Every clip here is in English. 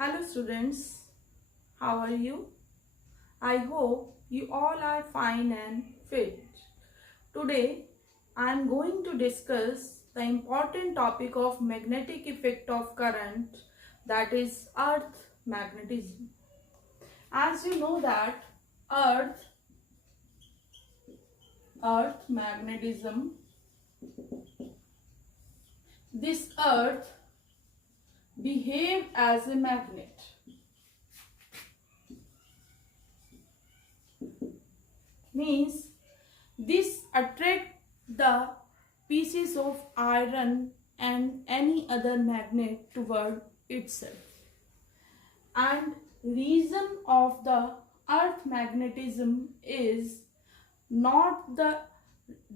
Hello students, how are you? I hope you all are fine and fit. Today I am going to discuss the important topic of magnetic effect of current, that is earth magnetism. As you know that earth magnetism, this earth behave as a magnet. Means this attract the pieces of iron and any other magnet toward itself. And reason of the earth magnetism is not the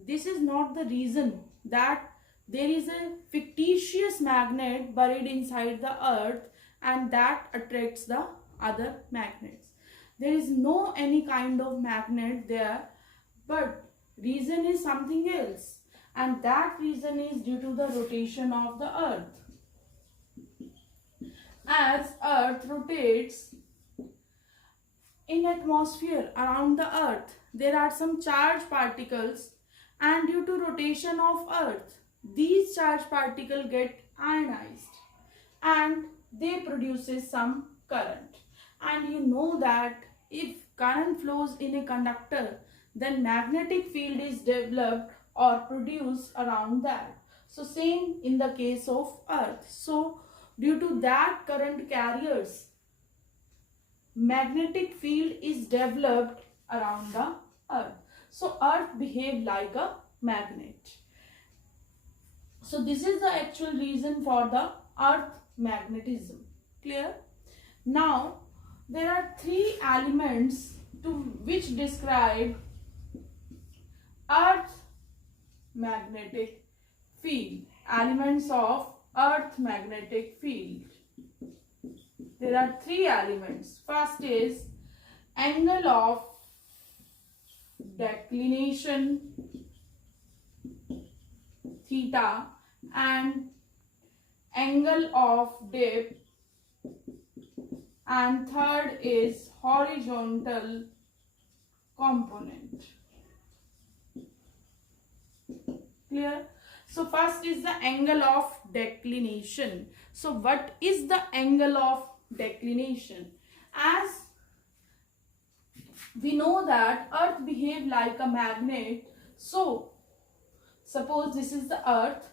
this is not the reason that there is a fictitious magnet buried inside the earth and that attracts the other magnets. There is no any kind of magnet there, but reason is something else, and that reason is due to the rotation of the earth. As earth rotates in atmosphere around the earth, there are some charged particles, and due to rotation of earth, these charged particles get ionized and they produces some current. And you know that if current flows in a conductor, then magnetic field is developed or produced around that. So same in the case of earth. So due to that current carriers, magnetic field is developed around the earth. So earth behave like a magnet. So this is the actual reason for the earth magnetism. Clear? Now there are three elements to which describe earth magnetic field. Elements of earth magnetic field. There are three elements. First is angle of declination theta and angle of dip, and third is horizontal component. Clear? So first is the angle of declination. So what is the angle of declination? As we know that earth behave like a magnet, so suppose this is the earth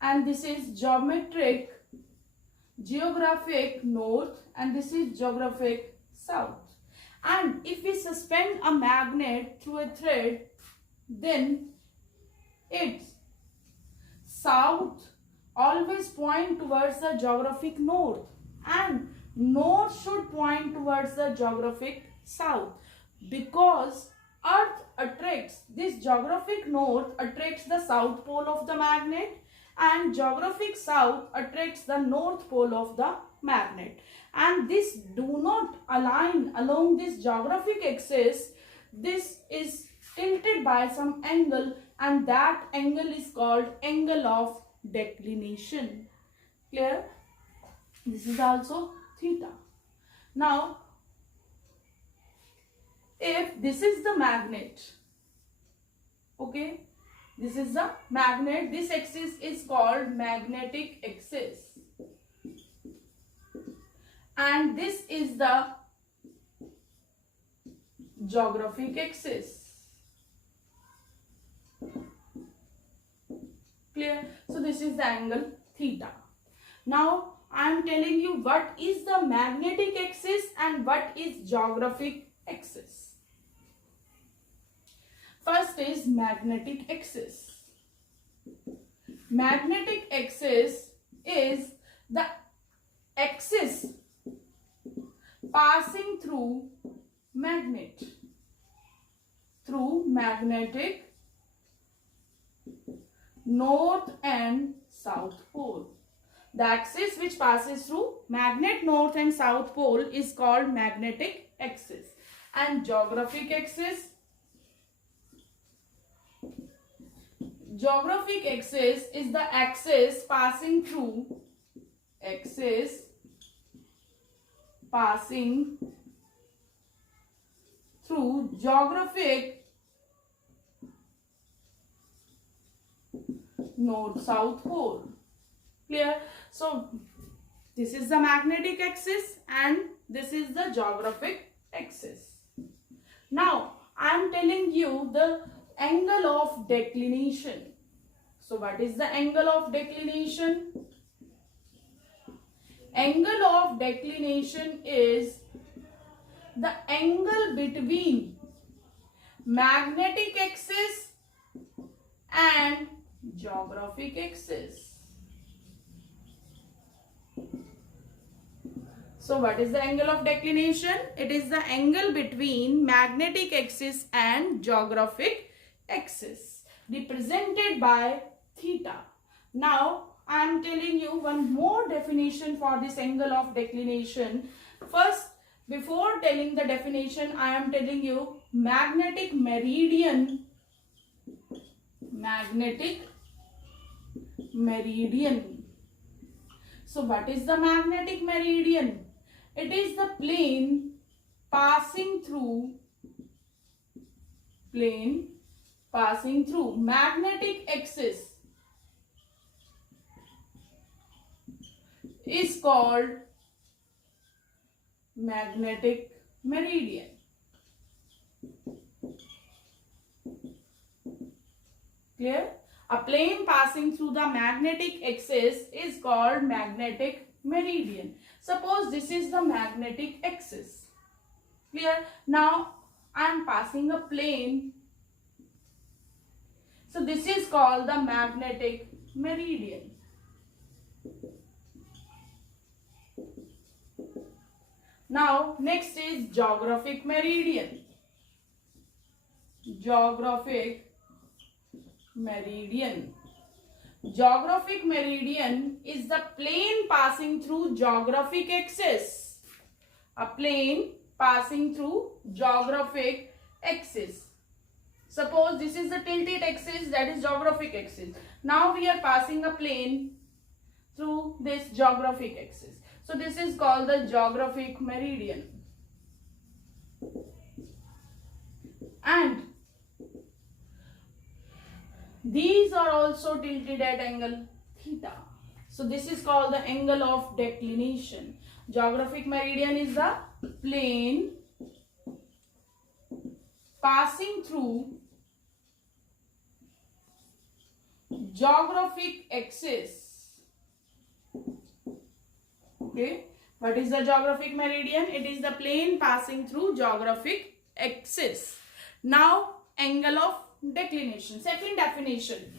and this is geographic north and this is geographic south. And if we suspend a magnet through a thread, then its south always point towards the geographic north and north should point towards the geographic south, because earth attracts, this geographic north attracts the south pole of the magnet and geographic south attracts the north pole of the magnet, and this do not align along this geographic axis. This is tilted by some angle and that angle is called angle of declination. Clear? This is also theta. Now if this is the magnet, okay, this is the magnet, this axis is called magnetic axis and this is the geographic axis. Clear? So this is the angle theta. Now I am telling you what is the magnetic axis and what is geographic axis. First is magnetic axis. Magnetic axis is the axis passing through magnetic north and south pole. The axis which passes through magnet north and south pole is called magnetic axis. And geographic axis is the axis passing through passing through geographic north-south pole. Clear? So this is the magnetic axis and this is the geographic axis. Now I am telling you the angle of declination. So what is the angle of declination? Angle of declination is the angle between magnetic axis and geographic axis. So what is the angle of declination? It is the angle between magnetic axis and geographic axis, represented by theta. Now I am telling you one more definition for this angle of declination. First, before telling the definition, I am telling you magnetic meridian. Magnetic meridian. So what is the magnetic meridian? It is the plane passing through magnetic axis is called magnetic meridian. Clear? A plane passing through the magnetic axis is called magnetic meridian. Suppose this is the magnetic axis. Clear? Now I am passing a plane. So this is called the magnetic meridian. Now next is geographic meridian. Geographic meridian. Geographic meridian is the plane passing through geographic axis. A plane passing through geographic axis. Suppose this is the tilted axis, that is geographic axis. Now we are passing a plane through this geographic axis. So this is called the geographic meridian. And these are also tilted at angle theta. So this is called the angle of declination. Geographic meridian is the plane passing through geographic axis. Okay. What is the geographic meridian? It is the plane passing through geographic axis. Now angle of declination. Second definition.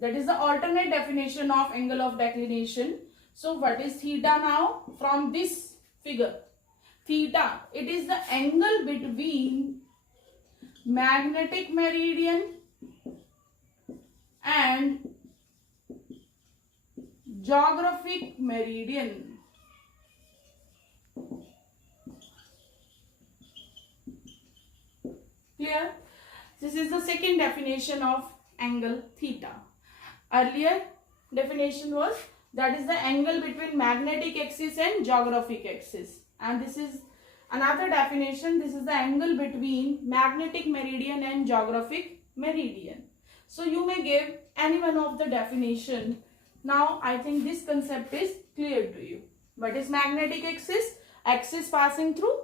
That is the alternate definition of angle of declination. So what is theta now? From this figure. Theta. It is the angle between magnetic meridian and geographic meridian. Clear? This is the second definition of angle theta. Earlier definition was that is the angle between magnetic axis and geographic axis. And this is another definition. This is the angle between magnetic meridian and geographic meridian. So you may give any one of the definition. Now I think this concept is clear to you. What is magnetic axis? Axis passing through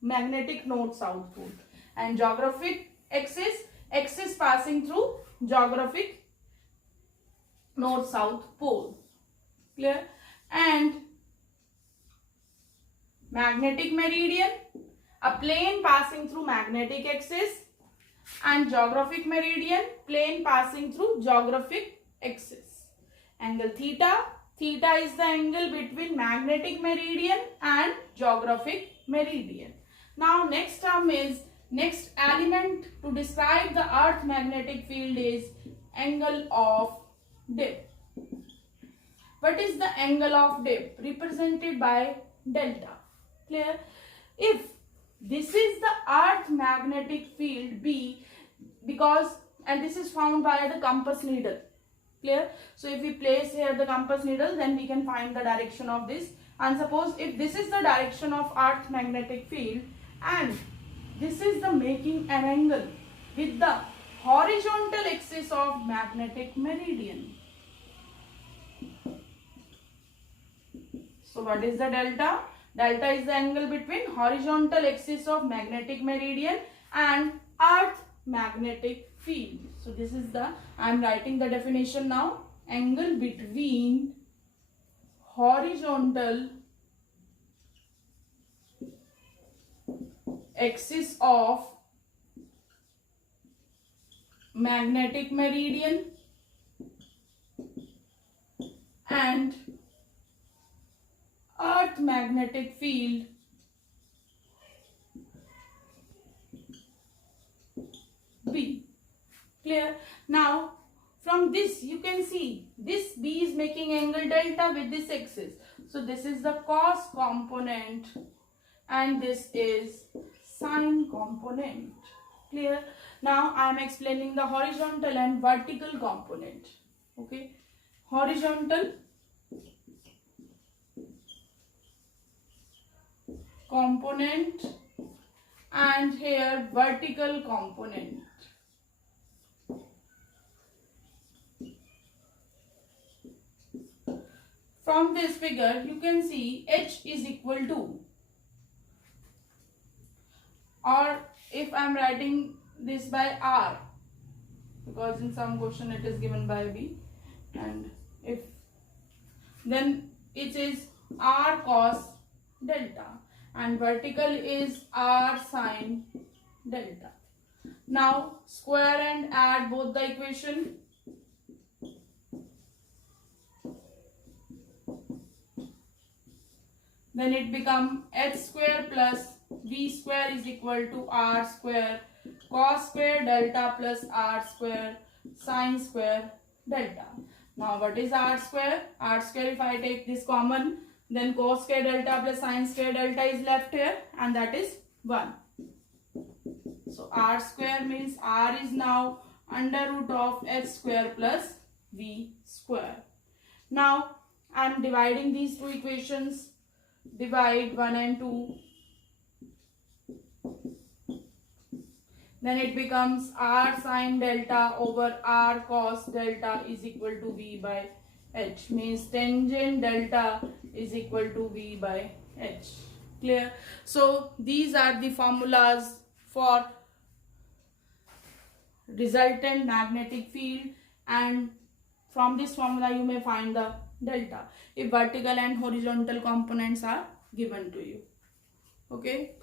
magnetic north-south pole. And geographic axis, axis passing through geographic north-south pole. Clear? And magnetic meridian, a plane passing through magnetic axis, and geographic meridian, plane passing through geographic axis. Angle theta, theta is the angle between magnetic meridian and geographic meridian. Now next term is, next element to describe the earth magnetic field is angle of dip. What is the angle of dip? Represented by delta. Clear? If this is the earth magnetic field B, because, and this is found by the compass needle. Clear? So if we place here the compass needle, then we can find the direction of this And suppose if this is the direction of Earth's magnetic field and this is the making an angle with the horizontal axis of magnetic meridian. So what is the delta? Delta is the angle between horizontal axis of magnetic meridian and Earth magnetic field. So this is the, I am writing the definition now. Angle between horizontal axis of magnetic meridian and Earth magnetic field B. Clear? Now from this you can see this B is making angle delta with this axis. So this is the cos component and this is sine component. Clear? Now I am explaining the horizontal and vertical component. Okay, horizontal component and here vertical component. From this figure you can see H is equal to, or if I am writing this by R, because in some question it is given by B, and if then it is R cos delta and vertical is R sine delta. Now square and add both the equation. Then it become H square plus V square is equal to R square cos square delta plus R square sine square delta. Now what is R square? R square, if I take this common, then cos square delta plus sine square delta is left here and that is 1. So R square means R is now under root of H square plus V square. Now I am dividing these two equations. Divide 1 and 2. Then it becomes R sine delta over R cos delta is equal to V by H. Means tangent delta is equal to V by H. Clear? So these are the formulas for resultant magnetic field, and from this formula you may find the delta if vertical and horizontal components are given to you. Okay.